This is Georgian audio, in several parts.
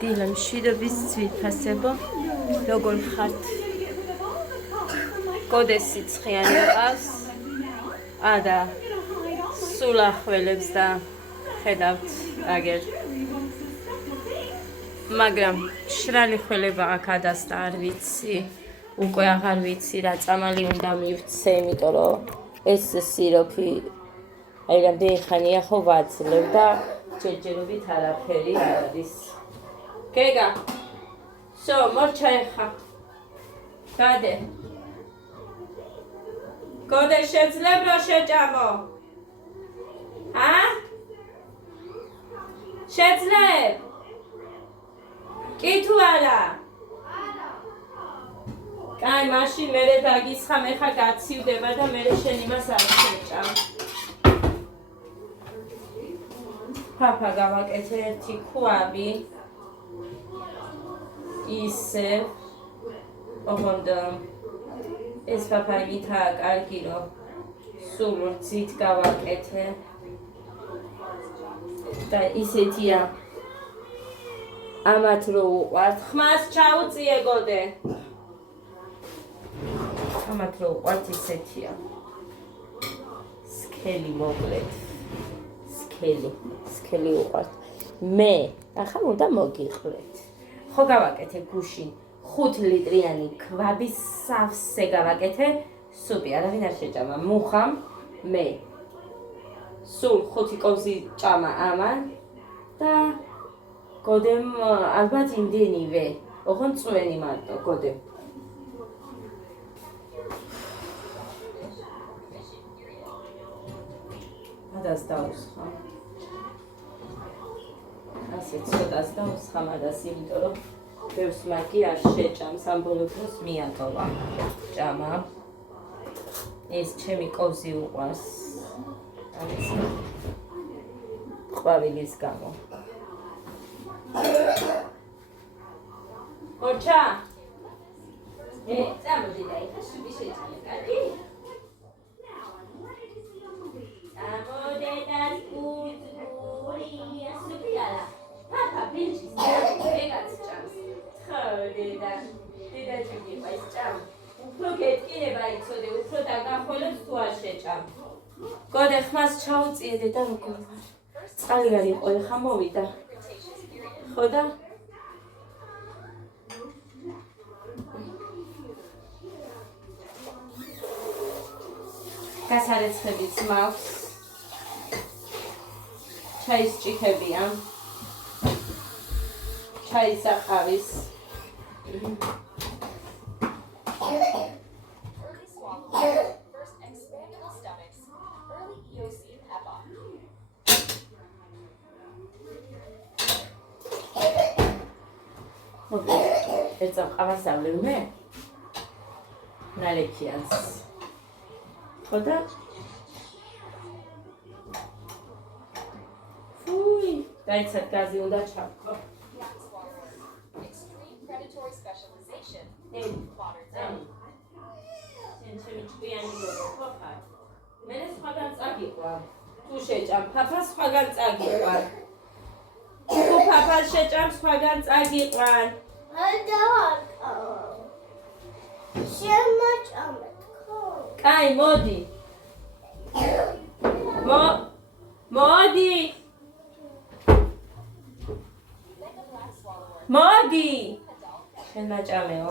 დილემ მშვიდობის ძვირფასებო, როგორ ხართ? გოდეს სიცხიანი ყავს. და სულ ახველებს და ხედავთ აგერ. მაგრამ შრალი ხველება აქ ადასტა არ ვიცი. უკვე აღარ ვიცი რა წამალი უნდა მივცე, იმიტომ რომ ეს სიროფი აი რამდენი ხანია ხო ვაძლევ და ჯერჯერობით არაფერი არ არის. გეგა, მორჩა ეხა. გადე. გოდე შეძლებ რა შეჭამო? შეძლებ? კი თუ არა? კაი, მაშინ მერე დაგისხამ, ეხა გაცივდება და მერე შენ იმას არ შეჭამ. ფაფა გავაკეთე ერთი ქვაბი. ისე. ოღონდ ეს ფაფა იმითაა კარგი, რომ სულ რძით გავაკეთე. და ისეთია. ამათ რო უყვართ, ხმას ჩაუწიე გოდე. ამათ რო უყვართ ისეთია. სქელი მოკლედ. სქელი უყვართ. მე ახლა უნდა მოგიყვლეთ. ხო გავაკეთე გუშინ 5 ლიტრიანი ქვაბის სავსე გავაკეთე. სუპი, არავინ არ შეჭამა. მუხამ მე. სულ 5 კოვზი ჭამა ამან და გოდემ ალბათ იმდენივე. ოღონდ წვენი მარტო გოდემ. ადას დაუსხა. ასე ცოტას დაუსხა ადას, იმიტომ რომ ბევრს მაგი არ შეჭამს, ამ ბოლო დროს მიატოვა ჭამა. ეს ჩემი კოვზი უყვარს. ამის ყვავილის გამო. მორჩა? წამოდი და ეხა სუპი შეჭამე, კარგი? წამოდე და კუძურია სუპი არა. ფაფა ბიჭის ეგაც ჭამს. ხო, დედა ჭიქება ის ჭამ. უფრო გეტკინება იცოდე, უფრო დაგახოლებს თუ არ შეჭამ. გოდე ხმას ჩაუწიე დედა როგორ ვარ. წყალი არ იყო, ეხა მოვიდა. ხო და? გასარეცხებიც მაქვს. ჩაის ჭიქებია. ჩაის აყავის. ერთ წამყავას დავლევ მე. ნალექიანს. ხო და? ფუი, დაიცად გაზი უნდა ჩავკო. შენ ჭკვიანი გოგო ხო ხარ? მერე სხვაგან წაგიყვარ. თუ შეჭამ ფაფა სხვაგან წაგიყვარ. თუ ფაფა შეჭამ სხვაგან წაგიყვარ. კაი, მოდი. მოდი. მოდი. შენ მაჭამეო.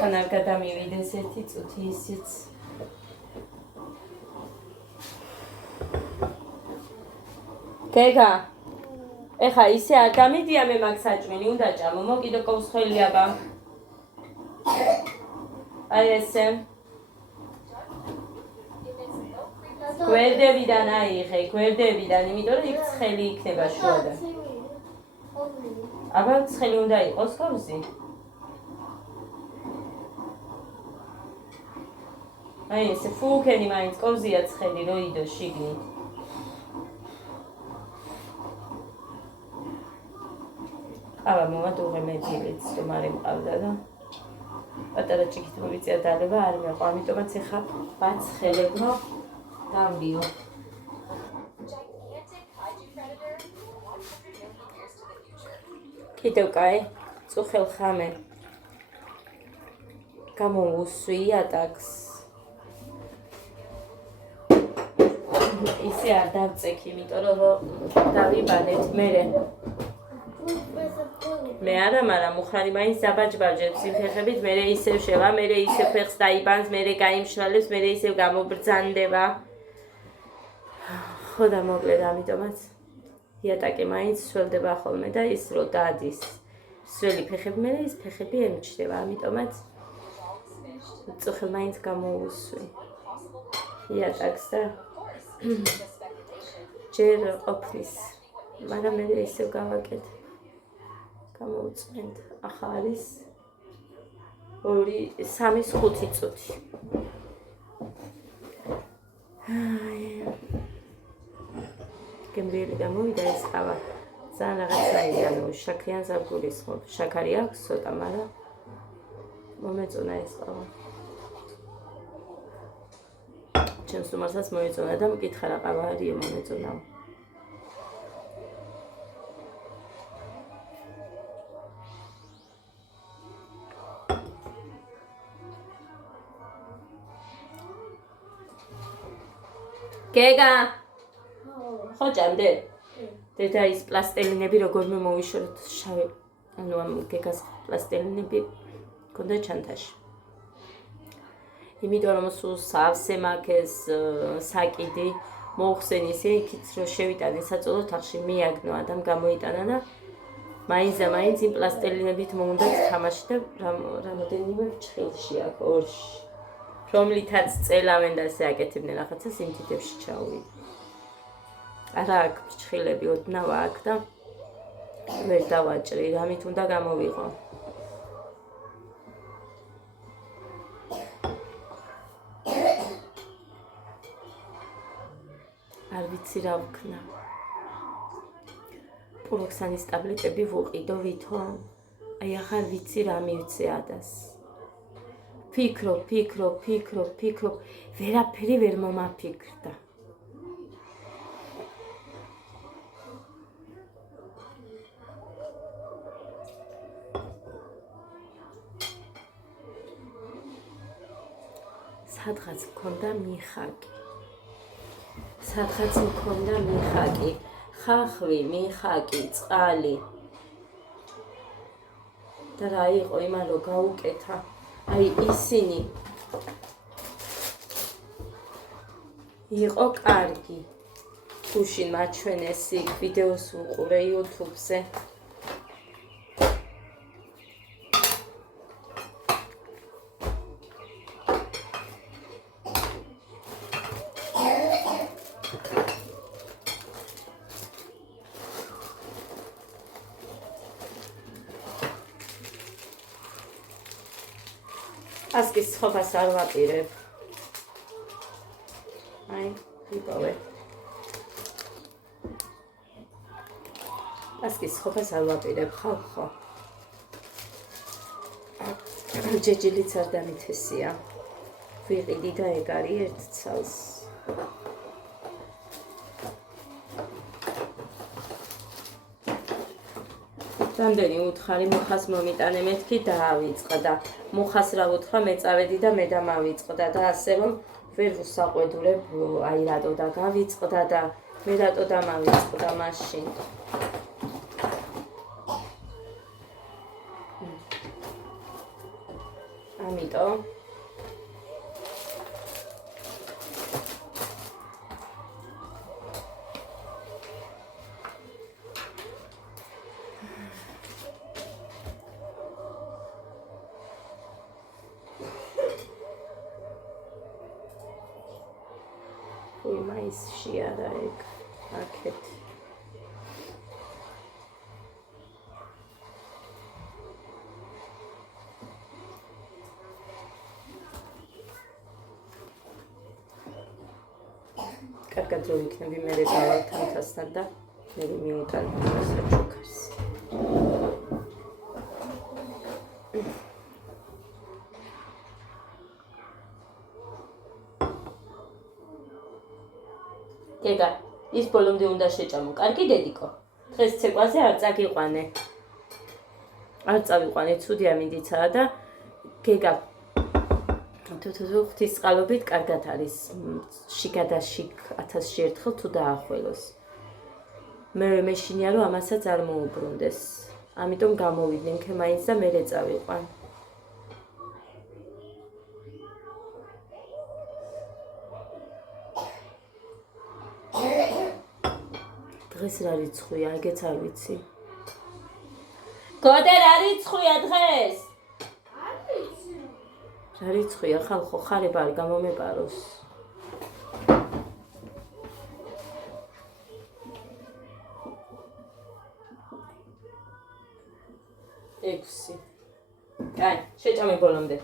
თან არ გადამივიდეს ერთი წუთი ისიც. გეგა. ეხა ისე არ გამიდია მე მაგ საჭმელი, უნდა ჭამო, მოკიდო კოვსხველი აბა. აი ესე. გვერდებიდან აიღე, გვერდებიდან, იმიტომ რომ იქ ცხელი იქნება შუადან. აბა ცხელი უნდა იყოს კოვზი. აი ესე ფულქენი მაინც კოვზია ცხელი რო იდო შიგნით. აბა მომატუღე მე დილიც რომ არ მყავდა და პატარა ჭიქით მოვიწია დალება არ მეყვა, ამიტომაც ეხა ვაცხელებ რომ დავლიო. კიდევ კაი, წუხელ ხამე. გამოუსვი იატაკს. ისე არ დავწექი, იმიტომ რომ დავიბანეთ მერე. მე არა, მაგრამ მუხარი მაინც დაბაჯბაჯებს იმ ფეხებით, მერე ისევ შევა, მერე ისევ ფეხს დაიბანს, მერე გაიმშრალებს, მერე ისევ გამობრძანდება. ხო და მოკლედ ამიტომაც იატაკი მაინც სველდება ხოლმე და ის რო დადის სველი ფეხები, მერე ის ფეხები ემჩნდება, ამიტომაც წუხელ მაინც გამოუსვი იატაკს და ჯერ ყოფნის, მაგრამ მე ისევ გავაკეთე. გამოუწმენთ. ახლა არის 3-5 წუთი. გემრიელი გამოვიდა ეს ყავა. ძალიან რაღაცნაირი, ანუ შაქრიან ზაფხულისხმობ. შაქარი აქვს ცოტა, მაგრამ მომეწონა ეს ყავა. ჩემს უმარსაც მოეწონა და მკითხა რა ყავა არისო მომეწონაო. გეგა ხო ჭამდე? დედა ის პლასტელინები როგორმე მოვიშოროთ შავი. ანუ ამ გეგას პლასტელინები ქონდა ჩანთაში. იმიტომ რომ სულ სავსე მაქვს საკიდი მოუხსენის იქით რომ შევიტანე საწოლო თახში მიაგნო ადამ გამოიტანა და მაინც იმ პლასტელინებით მოუნდათ თამაში და რამოდენიმე ჭხილში აქ ორში. რომლითაც წელავენ და ესე აკეთებდნენ რაღაცას იმ თითებში ჩავივიდა. არა აქ ჭხილები ოდნავა აქ და ვერ დავაჭრი, რამით უნდა გამოვიყო. არ ვიცი რა ვქნა. პუროქსანის ტაბლეტები ვუყიდო ვითო. აი ახლა ვიცი რა მივცე ადას. ფიქრობ, ვერაფერი ვერ მომაფიქრდა. სადღაც მქონდა მიხაკი. ხახვი, მიხაკი, წყალი. და რა იყო იმან რო გაუკეთა. აი ისინი იყო კარგი. გუშინ მაჩვენეს იქ ვიდეოს უყურე YouTube-ზე. ასკის ცხობას არ ვაპირებ. აი, იპოვე. ასკის ცხობას არ ვაპირებ, ხო. ჯეჯილიც არ დამითესია. ვიყიდი და ეგ არის ერთ ცალს. რამდენი უთხარი მუხას მომიტანე მეთქი დაავიწყდა და მუხას რა უთხრა მე წავედი და მე დამავიწყდა და ასე რომ ვერ ვუსაყვედურებ აი რატო და გავიწყდა და მე რატო დამავიწყდა მაშინ. ამიტომ მაისში არა ეგ აქეთ. კარგად რომ იქნები მე დავალ თანხასთან და მე მივიტან საჩუქარს. გეგა, ის ბოლომდე უნდა შეჭამო. კარგი დედიკო. დღეს ცეკვაზე არ წაგიყვანე. არ წავიყვანე, ცუდი ამინდიცაა და გეგა თუ ღვთისწყალობით კარგად არის შიგა და შიგ 1000-ში ერთხელ თუ დაახველოს. მე მეშინია რომ ამასაც არ მოუბრუნდეს. ამიტომ გამოვიდნენ ქე მაინც და მერე წავიყვან. დღეს რა რიცხვია, ეგეც არ ვიცი. გოდე რა რიცხვია დღეს? არ ვიცი. რა რიცხვია, ხალხო, ხარება არ გამომეპაროს. ექვსი. კაი, შეჭამე ბოლომდე.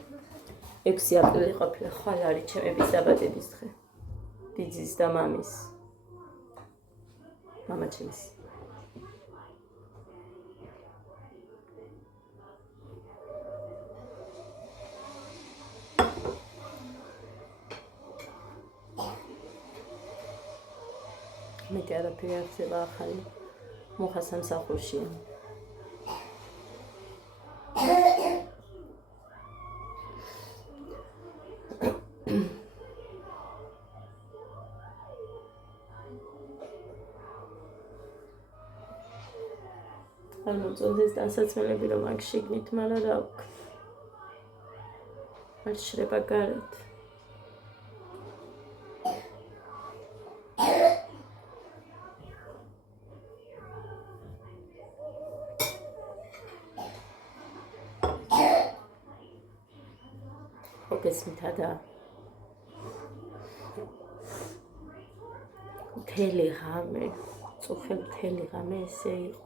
6 აპრილი ყოფილა, ხვალ არის ჩემების დაბადების დღე. ბიძის და მამის. მამა ჩემის. მეტი არაფერი არ ხდება ახალი. მუხა სამსახურშია. არ მოწონდეს დასაცმელები რომ აქ შიგნით, მაგრამ რა ვქ. არ შრება გარეთ. მითადა მთელი ღამე, წუხელ მთელი ღამე ესე იყო.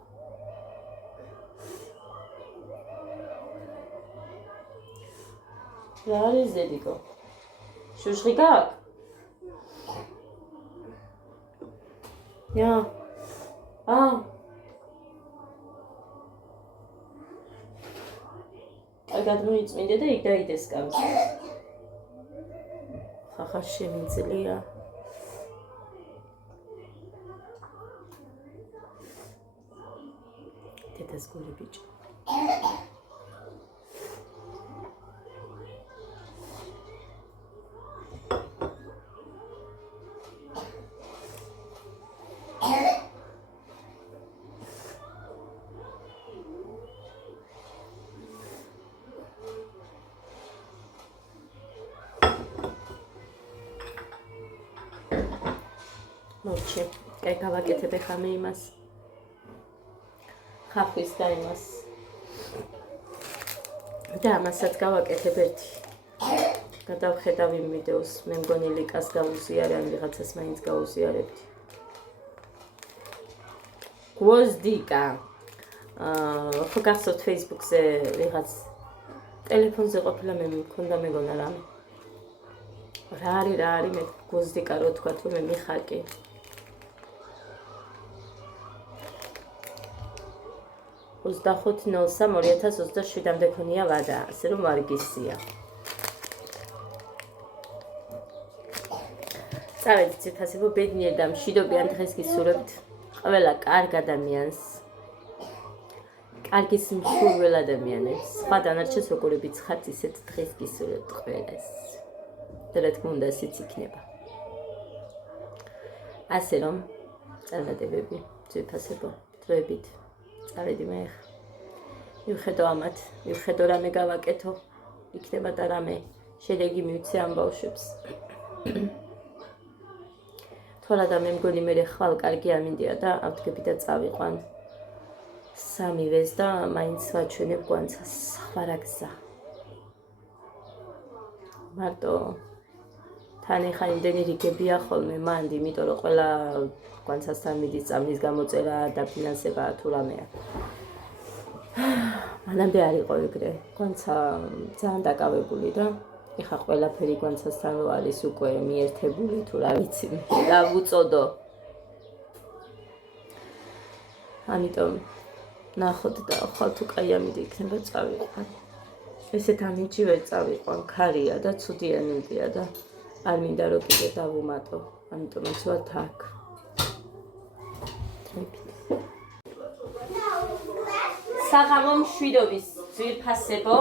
რა არის ზედიკო? შუშხი გაქვს? კარგად მოიწმინდე და იქ დაიდეს კამს. ხახარ შემიძლია. დედას გული ბიჭი. მოვჩი, კაი გავაკეთებ ახლა მე იმას. ხახვის და იმას. და ამასაც გავაკეთებ ერთი. გადავხედავ იმ ვიდეოს, მე მგონი ლიკას გავუზიარე, ან ვიღაცას მაინც გავუზიარებდი. გვოზდიკა. ხო გახსოვთ Facebook-ზე ვიღაც ტელეფონზე ყოფილა მე მქონდა მეგონა რამე. რა არის მე გვოზდიკა რო თქვა თუ მე მიხარკი. ოცდახუთი-03 2027-მდე ქონია ვადა, ასე რომ ვარგისია. წავედით ციფასებო ბედნიერ და მშვიდობიან დღეს გისურვებთ ყველა კარგ ადამიანს. კარგის მსურველ ადამიანებს. სხვა დანარჩენს როგორებიც ხართ, ისეთ დღეს გისურვებთ ყველას. და რა თქმა უნდა, ისიც იქნება. ასე რომ წარმატებები ციფასებო დროებით. წავედი მე ახლა. მივხედო ამათ, მივხედო რამე გავაკეთო. იქნება და რამე შედეგი მივცე ამ ბავშვებს. თორა და მე მგონი მე ხვალ კარგი ამინდია და ავდგები და წავიყვან. სამივეს და მაინც ვაჩვენებ გვანცას. სხვა რა გზა. მარტო თან ეხა იმდენი რიგებია ხოლმე მანდი, იმიტომ რომ ყველა გვანცასთან მიდის წამლის გამოწერა და ფინანსება თუ რამეა. მანამდე არ იყო ეგრე. გვანცა ძალიან დაკავებული და ეხა ყველაფერი გვანცასთან რო არის უკვე მიერთებული თუ რა ვიცი, რა ვუწოდო. ამიტომ ნახოთ და ხვალ თუ კაი ამინდი იქნება წავიყვან. ესეთ ამინჯი ვერ წავიყვან, ქარია და ცუდიანია და არ მინდა რომ კიდე დავუმატო. ამიტომაც ვარ აქ. საღამო მშვიდობის ძვირფასებო.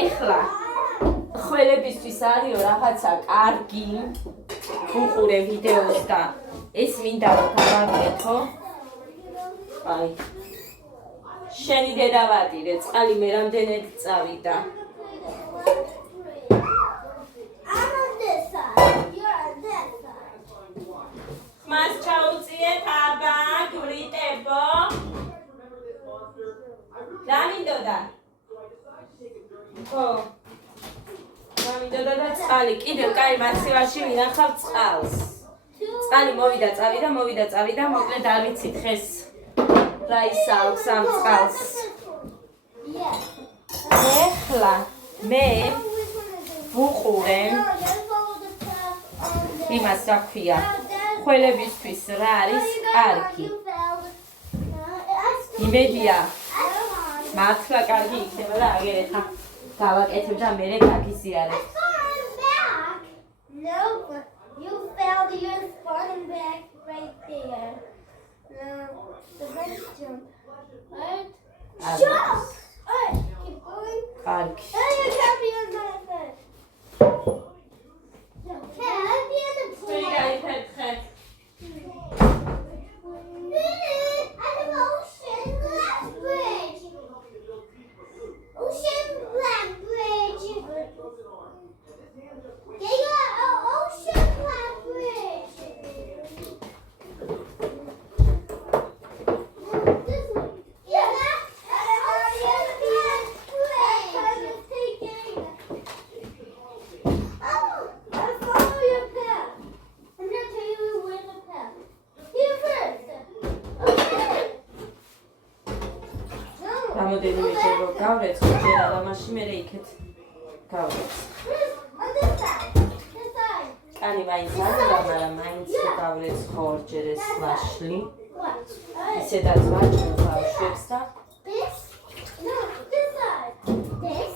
ეხლა ხველებისთვის არისო რაღაცა კარგი უყურე ვიდეოს და ეს მინდა რომ გავაკეთო. აი შენი დედავატირე წყალი მე რამდენად წავიდა. მას ჩაუწიეთ აბა გვრიტებო. რა მინდოდა? ხო და წყალი კიდევ კაი მასივაში ვინახავ წყალს. წყალი მოვიდა წავიდა, მოკლედ არ ვიცი დღეს რა ისაობს ამ წყალს. ეხლა მე ვუყურე იმას რა ქვია, ხველებისთვის რა არის კარგი. იმედია მართლა კარგი იქნება და აგერ ეხა გავაკეთებ და მერე გაგიზიარებ. No, you failed your spawning back right there. No, the first jump. Right? Jump! Alright, keep going. კარგი. And you can't be on my foot. Can't be on the pool. I have ocean glass bridge. Ocean black bridge. They got an ocean black bridge. This one. Yeah, that's an ocean black bridge. Oh, I follow your path. I'm gonna tell you where the path. Here first. Okay. რამოდენიმე ჯერ გავრეც, ჯერ ამაში მე იქეთ გავრეც. On this side. This side. კანი მაინც არა, მაგრამ მაინც გავრეც ხორჯერ ეს ლაშლი. What? Alright. ისედაც ვაჭრობ ბავშვებს და This? No, this side. This?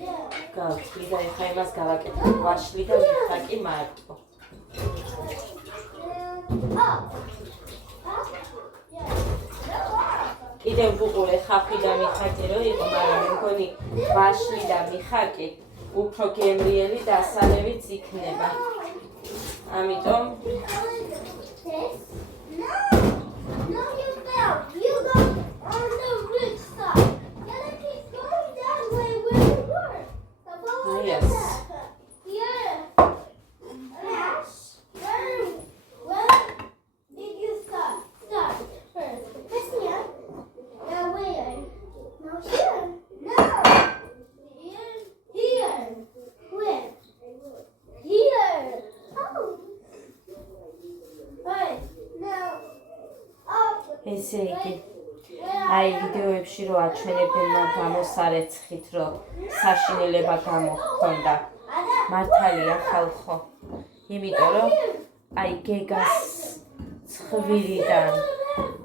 Yeah. გავწვი და ეხა იმას გავაკეთებ ვაშლი და ვიხაკი მარტო. Up. Up? Yeah. No, up. კიდევ ვუყურე ხაფი და მიხაკი რო იყო, მაგრამ მე მგონი ვაშლი და მიხაკი უფრო გემრიელი დასალევიც იქნება. ამიტომ This? No. No, you fell. You go on the rich side. You gotta keep going that way where you were. So follow the Yes. path. Here. Ash. Where did you start? Start first. This here. Now where? Now here. No. Here. Here. Where? Here. Oh. Right. Now. Up. ესე იგი აი ვიდეოებში რო აჩვენებდნენ მათ გამოსარეცხით რომ საშინელება გამოჰქონდა. მართალია ხალხო. იმიტომ რომ აი გეგას ცხვირიდან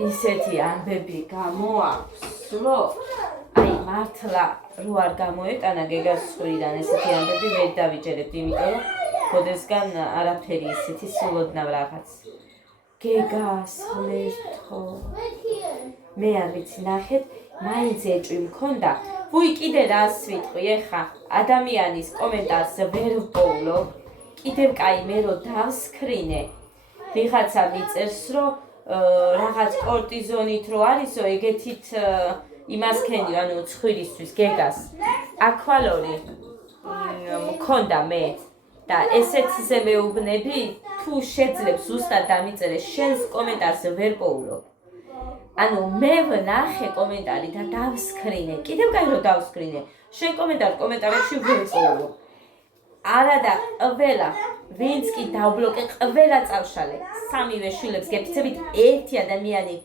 ისეთი ამბები გამოაქვს რომ აი მართლა რო არ გამოეტანა გეგას ცხვირიდან ესეთი ამბები ვერ დავიჯერებდი, იმიტომ რომ ხოდესგან არაფერი ისეთი სულოდნავ რაღაც. გეგას ღმერთო Right here. მე არ ვიცი ნახეთ მაინც ეჭვი მქონდა ვუი კიდე რას ვიტყვი ეხა ადამიანის კომენტარს ვერ ვპოვლობ კიდევ კაი მე რო დავსკრინე ვიღაცა მიწერს რომ რაღაც კორტიზონით რო არისო ეგეთით იმას ქენი ანუ ცხვირისთვის გეგას აქვალორი მქონდა მე და ესეთზე მეუბნები თუ შეძლებს ზუსტად დამიწერე შენს კომენტარს ვერ პოვლობ ანუ მე ვნახე კომენტარი და დავსკრინე კიდევ კაი რომ დავსკრინე შენ კომენტარებში ვერ პოვლობ არა და ყველა ვინც კი დავბლოკე ყველა წავშალე სამივე შვილებს გეფიცებით ერთი ადამიანი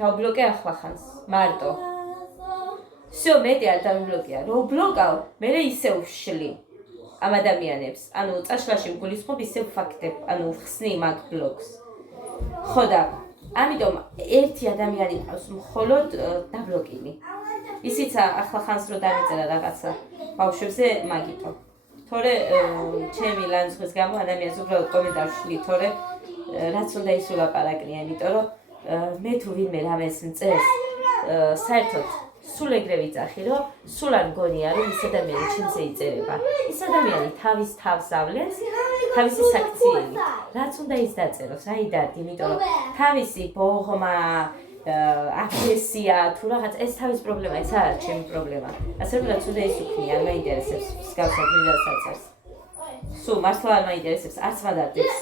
დავბლოკე ახლახანს მარტო всё მეტი არ დავიბლოკია რო ბლოკავ მე ისე ვშლი ამ ადამიანებს ანუ წაშლაში მგულისხმობ ისე ვფაქტებ ანუ ვხსნი მაგ ბლოკს ხო და ამიტომ ერთი ადამიანი ყავს მხოლოდ დაბლოკილი ისიც ახლახანს რო დამიწერა რაღაცა ბავშვებზე მაგითო თორე ჩემი ლანძღვის გამო ადამიანს უბრალოდ კომენტარში შლი თორე რაც უნდა ისულაპარაკნია იმიტომ რომ მე თუ ვინმე რამეს მწერს საერთოდ სულ ეგრე ვიძახი, რომ სულ არ მგონია, რომ ის ადამიანი ჩემზე იწერება. ის ადამიანი თავის თავს ავლენს, თავისი საქციელი. რაც უნდა ის დაწეროს, აი დად, იმიტომ რომ თავისი ბოღმა, აგრესია თუ რაღაც ეს თავის პრობლემა, ეს არა ჩემი პრობლემა. ასე რომ რაც უნდა ის უქმნია, არ მაინტერესებს მსგავსად ვიღაცაც არის. სულ მართლა არ მაინტერესებს, არც მადარდეს.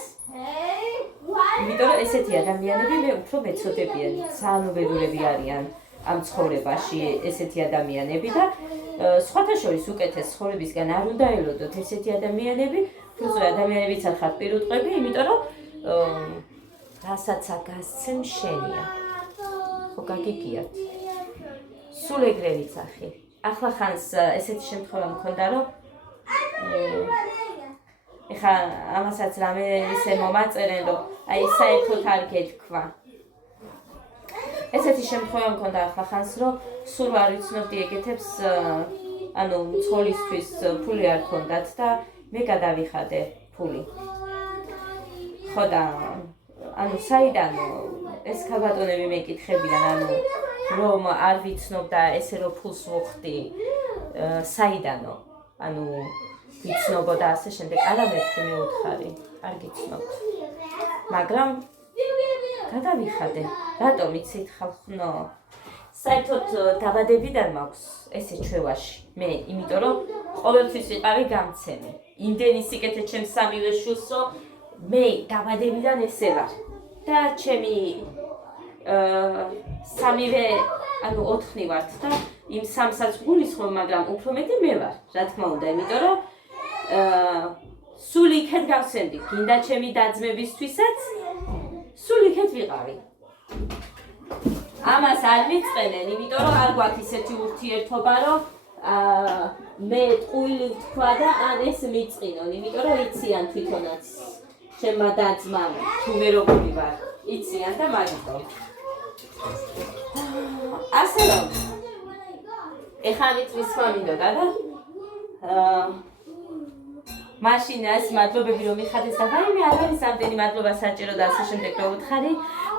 იმიტომ რომ ესეთი ადამიანები მე უფრო მეცოდებიან, ძალიან უბედურები არიან ამ ცხოვრებაში ესეთი ადამიანები და სხვათა შორის უკეთეს ცხოვრებისგან არ უნდა ელოდოთ ესეთი ადამიანები, ფუძე ადამიანებიც არ ხართ პირუტყვები, იმიტომ რომ რასაც აგასცემ შენია. ხო გაგიგიათ. სულ ეგრე ვიცახი. ახლა ხანს ესეთი შემთხვევა მქონდა, რომ ეხა ამასაც რამე ისე მომაწერენ, რომ აი საერთოდ არ გეთქვა. ესეთი შემთხვევა მქონდა ახლა ხანს, რომ სულ არ ვიცნობდი ეგეთებს, ანუ მძღოლისთვის ფული არ ქონდათ და მე გადავიხადე ფული. ხო და ანუ საიდან ეს ქალბატონები მეკითხებიან, ანუ რომ არ ვიცნობ და ესე რომ ფულს ვუხდი, საიდანო, ანუ ვიცნობო და ასე შემდეგ, არამეთქი მე უთხარი, არ გიცნობთ. მაგრამ გადავიხადე, რატომ იცით ხალხნო? საერთოდ დაბადებიდან მაქვს ესე ჩვევაში მე, იმიტომ რომ ყოველთვის ვიყავი გამცემი. იმდენი სიკეთე ჩემს სამივე შვილს, რომ მე დაბადებიდან ესე ვარ. და ჩემი სამივე, ანუ 4 ვართ და იმ სამსაც გულისხმობ, მაგრამ უფრო მეტი მე ვარ, რა თქმა უნდა, იმიტომ რომ სულ იქეთ გავსენდი, გინდა ჩემი დაძმებისთვისაც, სულ იქეთ ვიყავი. ამას არ მიწყენენ, იმიტომ რომ არ გვაქვს ისეთი ურთიერთობა, რომ მე ტყუილი ვთქვა და ან ეს მიწყინონ, იმიტომ რომ იციან თვითონაც ჩემმა დაძმამ, თუ მე როგორი ვარ, იციან და მაგიტომ. ასე რომ, ეხლა მიწვის სხვა მინდოდა და მაშინაც მადლობები რომ მიხადეს და ვაიმე არ არის ამდენი მადლობა საჭირო და ასე შემდეგ რომ უთხარი,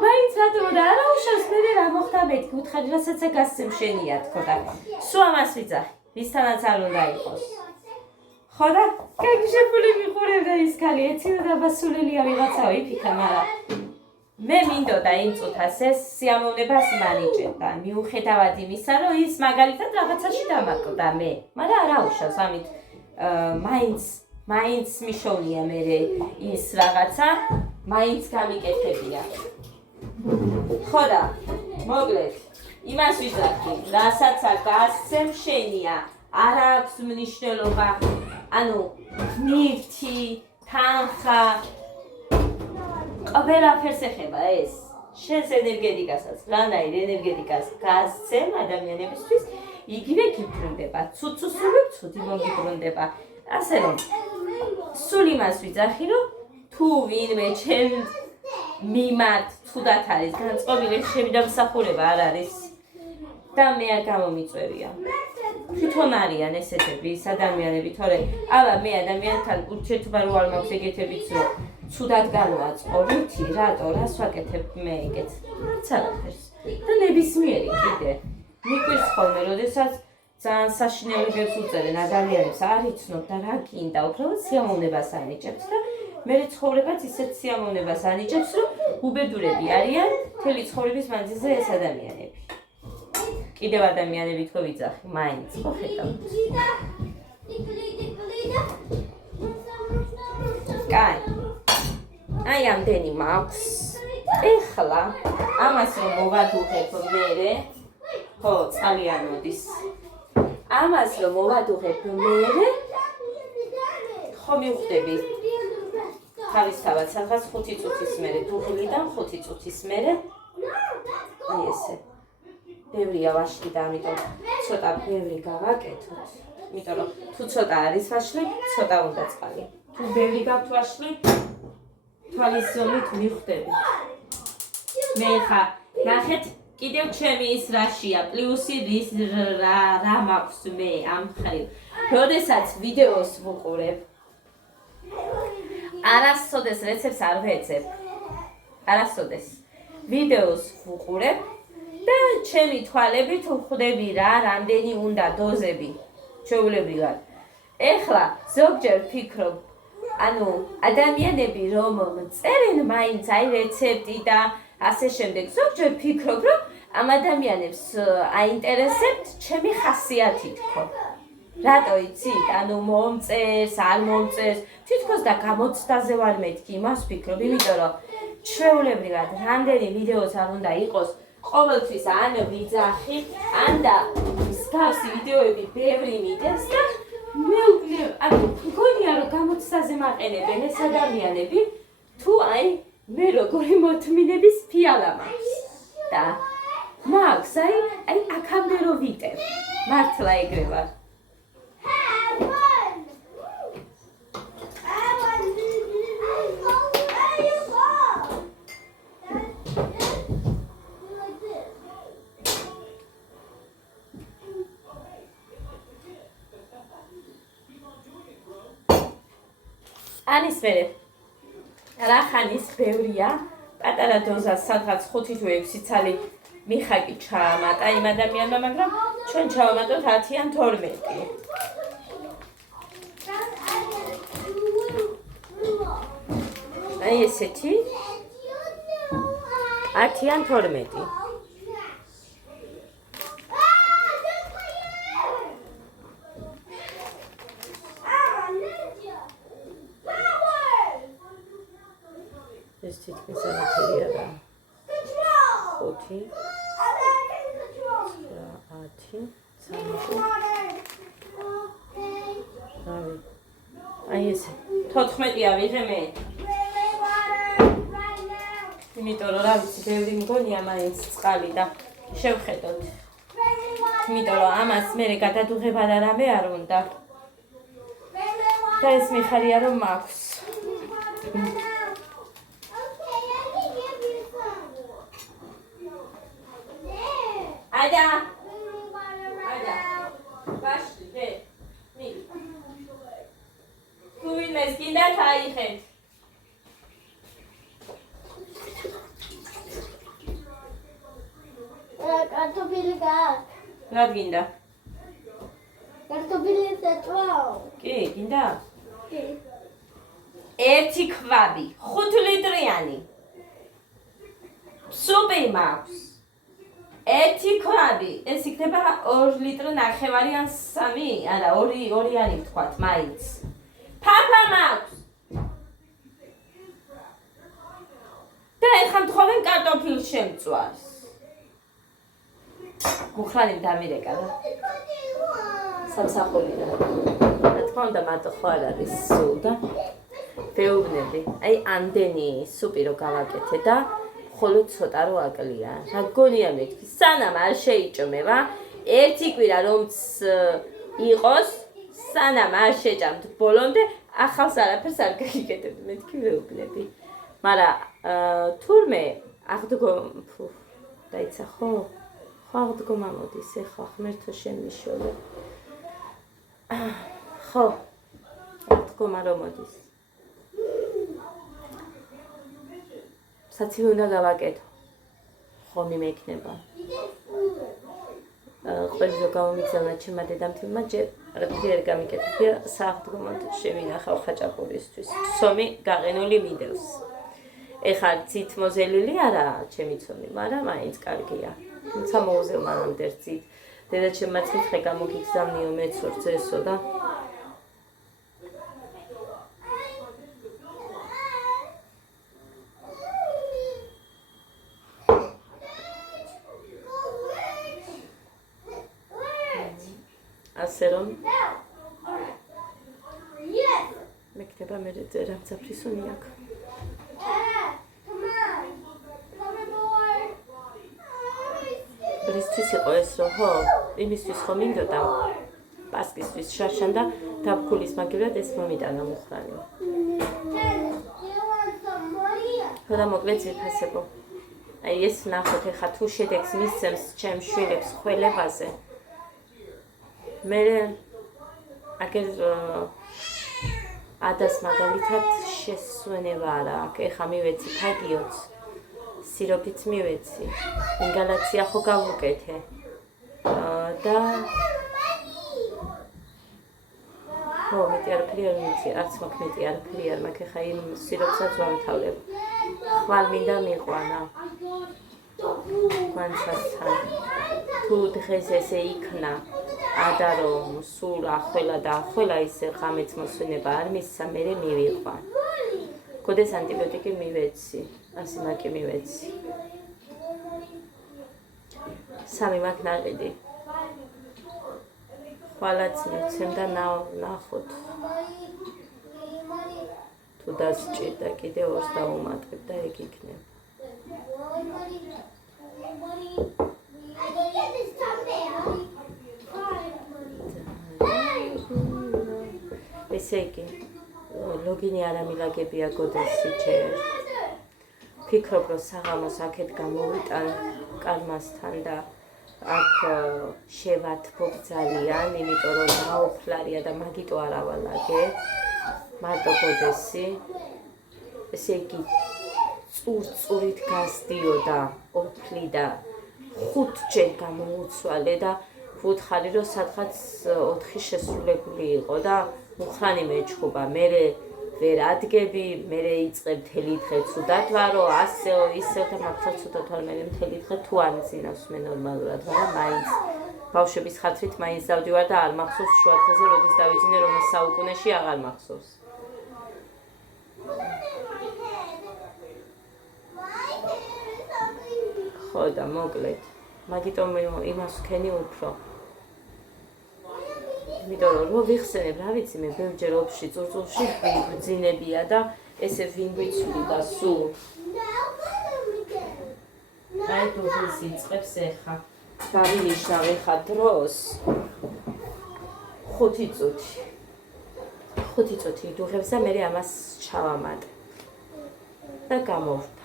მაინც მადლობა და არა უშავს მე რა მოხდა მეთქი, უთხარი რასაც გასცემ შენია თქო და სულ ამას ვიძახი, ვისთანაც არ უნდა იყოს. ხო და გაგშეფული მიყურებდა ის ქალი, ეცინოდა ბასულელია ვიღაცა ვიფიქრე, მაგრამ მე მინდოდა იმ წუთას ეს სიამოვნებას მანიჭებდა, მიუხედავად იმისა, რომ ის მაგალითად რაღაცაში დამატდა მე, მაგრამ არა უშავს, ამით მაინც მიშოვნია მე ის რაღაცა, მაინც გამიკეთებია. ხო და მოკლედ, იმას ვიძახი, რასაც გასცემ შენია, არ აქვს მნიშვნელობა, ანუ ნივთი, თანხა, ყველაფერს ეხება ეს. შენს ენერგეტიკასაც, რანაირ ენერგეტიკას გასცემ ადამიანებისთვის, იგივე გიბრუნდება. ცუცუ სულით ცუდი მოგიბრუნდება. ასე რომ, სულ იმას ვიძახი, რომ თუ ვინმე ჩემ მიმართ ცუდად არის განწყობილი, შემიდამსახურება არ არის და მე არ გამომიწვევია. თვითონ არიან ესეთები ის ადამიანები, თორე აბა მე ადამიანთან ურთიერთობა რო არ მაქვს ეგეთებიც, რომ ცუდად განვაწყო, რითი, რატო, რას ვაკეთებ მე ეგეთ? არც არაფერს. და ნებისმიერი კიდე. მიკვირს ხოლმე, როდესაც ძალიან საშინელებებს უწევენ ადამიანებს, არ იცნობ და რა გინდა, უბრალოდ სიამოვნებას ანიჭებთ და მე ცხოვრებაც ისეთ სიამოვნებას ანიჭებს, რომ უბედურები არიან მთელი ცხოვრების მანძილზე ეს ადამიანები. კიდევ ადამიანები თქო ვიძახი, მაინც ხო ხედავთ. კაი. აი ამდენი მაქვს. ეხლა ამას რომ მოვადუღებ მე, ხო, ძალიან მოდის. ამას რომ მოვადუღებ მე, ხო მივხვდები. თავისთავად სადღაც 5 წუთის მერე, დუღილიდან 5 წუთის მერე. აი ესე. ბევრია ვაშლი და ამიტომ ცოტა ბევრი გავაკეთოთ. იმიტომ რომ თუ ცოტა არის ვაშლი, ცოტა უნდა წყალი. თუ ბევრი გაქვთ ვაშლი, თვალის ზოლით მივხვდები. მე ხა ნახეთ კიდევ ჩემი ის რაშია, პლუსი რის რა მაქვს მე ამ მხრივ. როდესაც ვიდეოს ვუყურებ, არასოდეს რეცეპტს არ ვეცებ. არასოდეს. ვიდეოს ვუყურებ და ჩემი თვალებით ვხვდები რა, რამდენი უნდა დოზები ჩვეულებრივად. ეხლა ზოგჯერ ვფიქრობ, ანუ ადამიანები რომ წერენ მაინც აი რეცეპტი და ასე შემდეგ, ზოგჯერ ვფიქრობ, რომ ამ ადამიანებს აინტერესებთ ჩემი ხასიათი თქო. რატო იცით? ანუ მომწერს, არ მომწერს, თითქოს და გამოცდაზე ვარ მეთქი, იმას ვფიქრობ, იმიტომ რომ ჩვეულებრივად რამდენი ვიდეოც არ უნდა იყოს, ყოველთვის ან ვიძახი, ან და მსგავსი ვიდეოები ბევრი მიდევს და მეუბნებ, ანუ მგონია რომ გამოცდაზე მაყენებენ ეს ადამიანები, თუ აი მე როგორი მოთმინების ფიალა მაქვს და მაქვს აი აქამდე რომ ვიტევ, მართლა ეგრე ვარ. ანის მერე რახანის ბევრია, პატარა დოზას სადღაც 5 თუ 6 ცალი მიხაკი ჩაამატა იმ ადამიანმა, მაგრამ ჩვენ ჩავამატოთ 10 ან 12. აი ესეთი 10 ან 12. ეს თითქმის არაფერია რა. 5 10 აი ესე 14-ია ვიღე მე. იმიტომ რომ რა ვიცი, ბევრი მგონია მაინც წყალი და შევხედოთ. იმიტომ რომ ამას მე გადადუღება და რამე არ უნდა. და ეს მიხარია რომ მაქვს. Ada. Başı de. Mi. Kuvin mezginde tayixet. Kartofili gak. Rad ginda. Kartofili setvav. Ki, ginda. Ki. 1 კვაბი, 5 ლიტრიანი. სუპი მაქვს. 1 კვაბი, ეს იქნება 2 ლიტრი ნახევარი ან 3, არა 2-იანი ვთქვათ, მაინც. ფაფა მაქვს. და ეხლა მთხოვენ კარტოფილს შემწვარს. მუხრანი დამირეკა რა. სამსახური რა. რა თქმა უნდა, მარტო ხო არ არის სულ და ვეუბნები. აი ამდენი სუპი რო გავაკეთე და მხოლოდ ცოტა რო აკლია. რა გონია მეთქი, სანამ არ შეიჭმევა, ერთი კვირა რომც იყოს, სანამ არ შეჭამთ ბოლომდე, ახალს არაფერს არ გაგიკეთებთ, მეთქი ვეუბნები. მაგრამ თურმე აღდგო, დაიცა ხო? ხო აღდგომა მოდის, ეხლა ღმერთო შენ მიშოვე. ხო, აღდგომა რომ მოდის. საცივი უნდა გავაკეთო. ხომი მექნება. ყველაზე გავამიგზავნა ჩემმა დედამთილმა, ჯერ არაფერი არ გამიკეთებია, სააღდგომოდ შევინახავ ხაჭაპურისთვის. სომი გაყინული მიდევს. ეხლა ცით მოზელილი არაა ჩემი ცომი, მაგრამ მაინც კარგია. თუმცა მოუზევ მანამდე ცით. დედა ჩემმა ციხე გამოგიგზავნიო მეც ორცესო და ასე რომ მექნება მე ძერამცაფრისუნი აქ. ბრისთვის იყო ეს რო ხო? იმისთვის ხო მინდოდა პასკისთვის შარშან და დაბქულის მაგივრად ეს მომიტანა მუხრანი. ხო და მოკლედ ძირფასებო. აი ეს ნახოთ ეხა თუ შედეგს მისცემს ჩემ შვილებს ხველებაზე. მე აგერ ადას მაგალითად შესვენება არა აქ ეხა მივეცი ფაგიოც სიროფიც მივეცი. ინგალაცია ხო გავუკეთე. და ხო, მეტი არაფერი არ ვიცი, არც მაქვს მეტი არაფერი არ მაქვს, ეხა იმ სიროფსაც ვამთავრებ. ხვალ მინდა მიყვანა. 관찰თან. თუ დღეს ესე იქნა, ადა რომ სულ ახველა და ახველა ისე ღამეც მოსვენება არ მისცა, მერე მივიყვან. გოდეს ანტიბიოტიკი მივეცი, ასიმაკი მივეცი. სამი მაქვს ნაყიდი. ხვალაც მივცემ და ნახოთ. თუ დასჭირდა კიდე ორს დავუმატებ და ეგ იქნება. ესე იგი, ლოგინი არ ამილაგებია გოდესი ჯერ. ვფიქრობ, რომ საღამოს აქეთ გამოვიტან კარმასთან და აქ შევათბობ ძალიან, იმიტომ რომ ნაოფლარია და მაგიტო არ ავალაგე. მარტო გოდესი. ესე იგი, წურწურით გასდიოდა ოფლი და 5 ჯერ გამოუცვალე და ვუთხარი რომ სადღაც 4 შესრულებული იყო და მუხრანი მეჩხუბა. მერე ვერ ადგები, მერე იწყებ მთელი დღე ცუდად ვარო, ასეო ისეო და მაგცა ცუდად ვარ, მერე მთელი დღე თუ არ მძინავს მე ნორმალურად, მაგრამ მაინც ბავშვების ხათრით მაინც დავდივარ და არ მახსოვს შუა დღეზე როდის დავიძინე რომ საუკუნეში აღარ მახსოვს. ხო და მოკლედ, მაგიტომ იმას ვქენი უფრო. იმიტომ რომ ვიხსენებ, რა ვიცი მე ბევრჯერ ოფში წურწურში ბძინებია და ესე ვინ ვიცვლი და სულ. აი თუს იწყებს ეხა. დავინიშნავ ეხა დროს 5 წუთი. 5 წუთი იდუღებს და მე ამას ჩავამატე. და გამოვდა.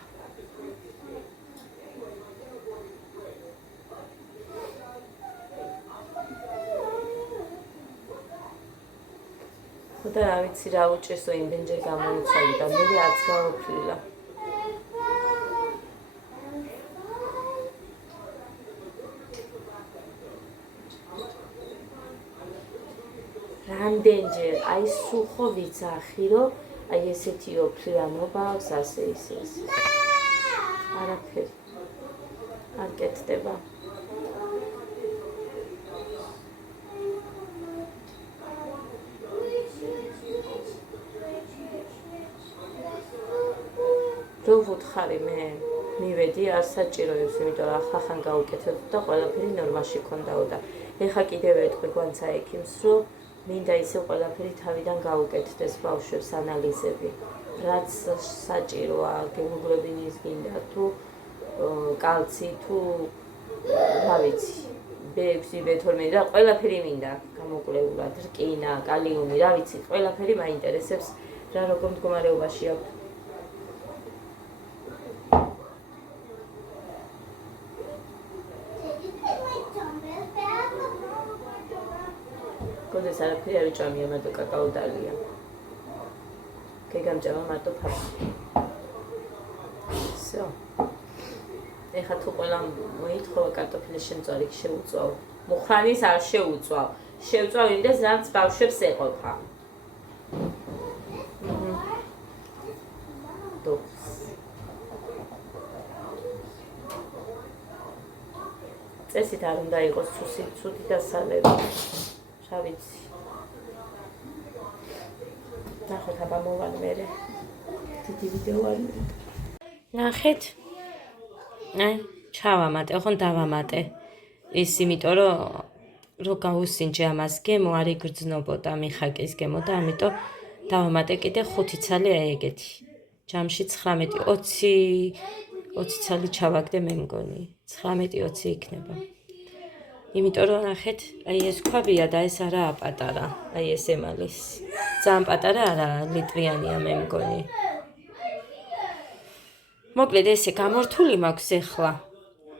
და რა ვიცი რა უჭესო იმდენჯერ გამოიცვალე და მე არც გავოფლილა. რამდენჯერ აი სულ ხო ვიცახი რომ აი ესეთი ოფლია მობავს ასე ისე. არაფერი არ კეთდება. რო ვუთხარი მე მივედი არ საჭიროებს, იმიტომ რომ ახლა გავუკეთებ და ყველაფერი ნორმაში ქონდაო და ეხა კიდევ ეტყვი გვანცა ექიმს რომ მინდა ისე ყველაფერი თავიდან გავუკეთდეს ბავშვებს ანალიზები, რაც საჭიროა, გემოგლობინის გინდა თუ კალცი თუ რა ვიცი, B6, B12 და ყველაფერი მინდა გამოკვლეულად, რკინა, კალიუმი, რა ვიცი, ყველაფერი მაინტერესებს რა როგორ მდგომარეობაში აქვს. გოდეს არაფერი არ ვიჭამია, მარტო კაკაო დალია. გეგამჭამა მარტო ფაფი. всё. ეხა თუ ყველა მოითხოვა კარტოფილის შემწვარი შეუწვავ. მუხრანის არ შეუწვავ. შევწვავ იმდეს რაც ბავშვებს ეყოფა. წესით არ უნდა იყოს ცუდი და სალები. რა ვიცი. ნახეთ აბა მოვალ მერე. დიდი ვიდეო არ მინდა. ნახეთ. აი, ჩავამატე, ხომ დავამატე. ის იმიტომ რომ გავუსინჯე ამას გემო არ იგრძნობოდა მიხაკის გემო და ამიტომ დავამატე კიდე 5 ცალი აი ეგეთი. ჯამში 19-20 ცალი ჩავაგდე მე მგონი. 19-20 იქნება. იმიტომ რომ ნახეთ, აი ეს ქვაბია და ეს არაა პატარა, აი ეს ემალის. ძალიან პატარა არაა, ლიტრიანია მე მგონი. მოკლედ ესე გამორთული მაქვს ეხლა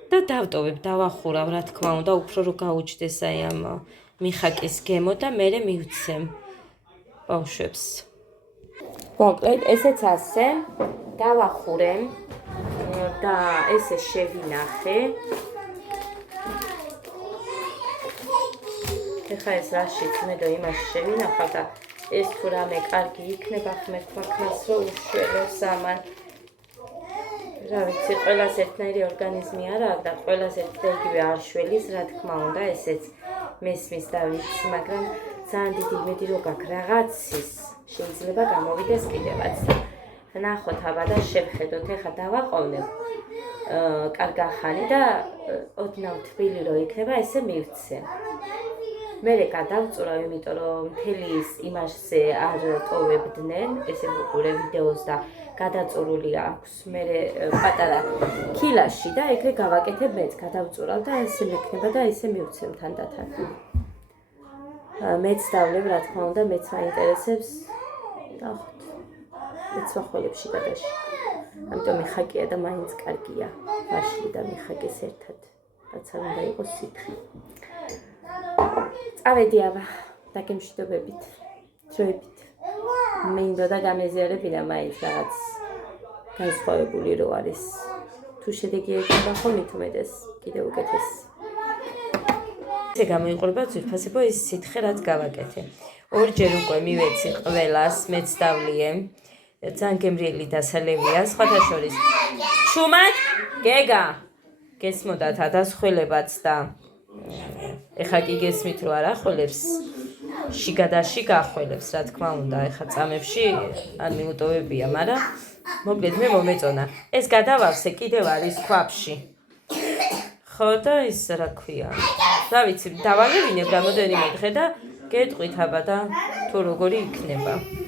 და დავტოვებ, დავახურავ, რა თქმა უნდა, უფრო რომ გაუჩდეს აი ამ მიხაკის გემო და მერე მივცემ ბავშვებს. მოკლედ ესეც ასე დავახურე. და ესე შევინახე. ეხლა ეს რაშიც მე და იმაში შევინახავ და ეს თუ რამე კარგი იქნება, ხმე ქვაქნას რომ უშველოს ამან. რა ვიცი, ყველას ერთნაირი ორგანიზმი არა აქვს და ყველას ერთი და იგივე არ შველის, რა თქმა უნდა, ესეც მესმის და ვიცი, მაგრამ ძალიან დიდი იმედი რომ გაქვს რაღაცის შეიძლება გამოვიდეს კიდევაც. ნახოთ აბა და შევხედოთ, ეხლა დავაყოვნებ კარგა ხანი და ოდნავ თბილი რო იქნება, ესე მივცე. მერე გადავწურავ, იმიტომ რომ მთელი ის იმასზე არ ტოვებდნენ, ესე ვუყურე ვიდეოს და გადაწურული აქვს მერე პატარა ქილაში და ეგრე გავაკეთებ მეც, გადავწურავ და ესე მექნება და ესე მივცემ თანდათან. მეც დავლებ, რა თქმა უნდა, მეც მაინტერესებს. ნახოთ. მეც ვახველებში გადაში. ამიტომ მიხაკია და მაინც კარგია. ვაშლი და მიხაკეს ერთად. რაც არ უნდა იყოს სითხე. წავედი აბა, დაგემშვიდობებით, დროებით. მინდოდა გამეზიარებინა მაინც რაღაც განსხვავებული რო არის. თუ შედეგი ექნება ხო მით უმეტეს, კიდევ უკეთეს. ესე გამოიყურება ძვირფასებო ის სითხე, რაც გავაკეთე. ორჯერ უკვე მივეცი ყველას, მეც დავლიე. ძალიან გემრიელი დასალევია, სხვათა შორის. შუმად, გეგა, გესმოდათ ადასხველებაც და ეხა კი გესმით რომ არ ახველებს, შიგადაში გახველებს, რა თქმა უნდა, ეხა წამებში არ მიუტოვებია, მაგრამ მოკლედ მე მომეწონა. ეს გადავავსე კიდევ არის ქვაბში. ხო და ის რა ქვია. რა ვიცი, დავალევინებ რამოდენიმე დღე და გეტყვით აბა და თუ როგორი იქნება.